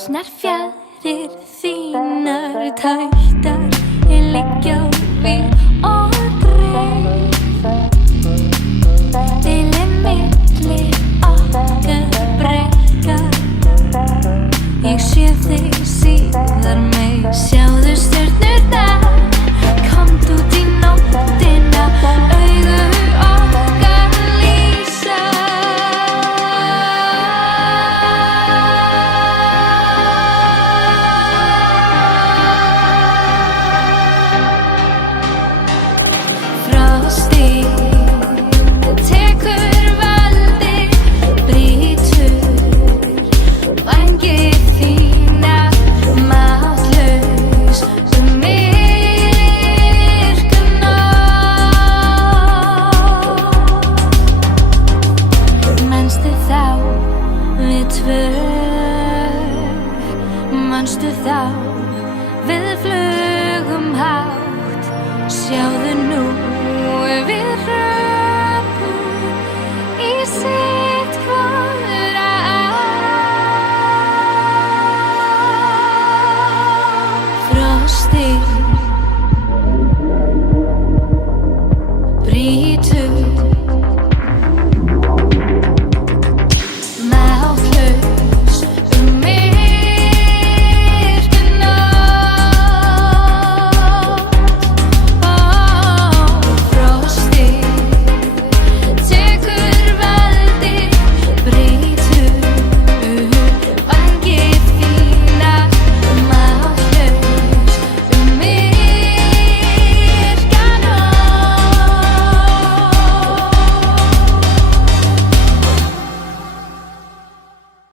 Frosnar fjærir þínar tættar liggja við og dreif. Bilið milli okkar breikkar. Ég sé þig síðar meir. Sjáðu stjörnurnar, komdu út í nóttina, augu okkar lýsa. Frostið tekur valdið, brýtur vængi þína, máttlaus myrka nótt. Manstu þá við tvö, manstu þá við flugum hátt. Sjáðu nú við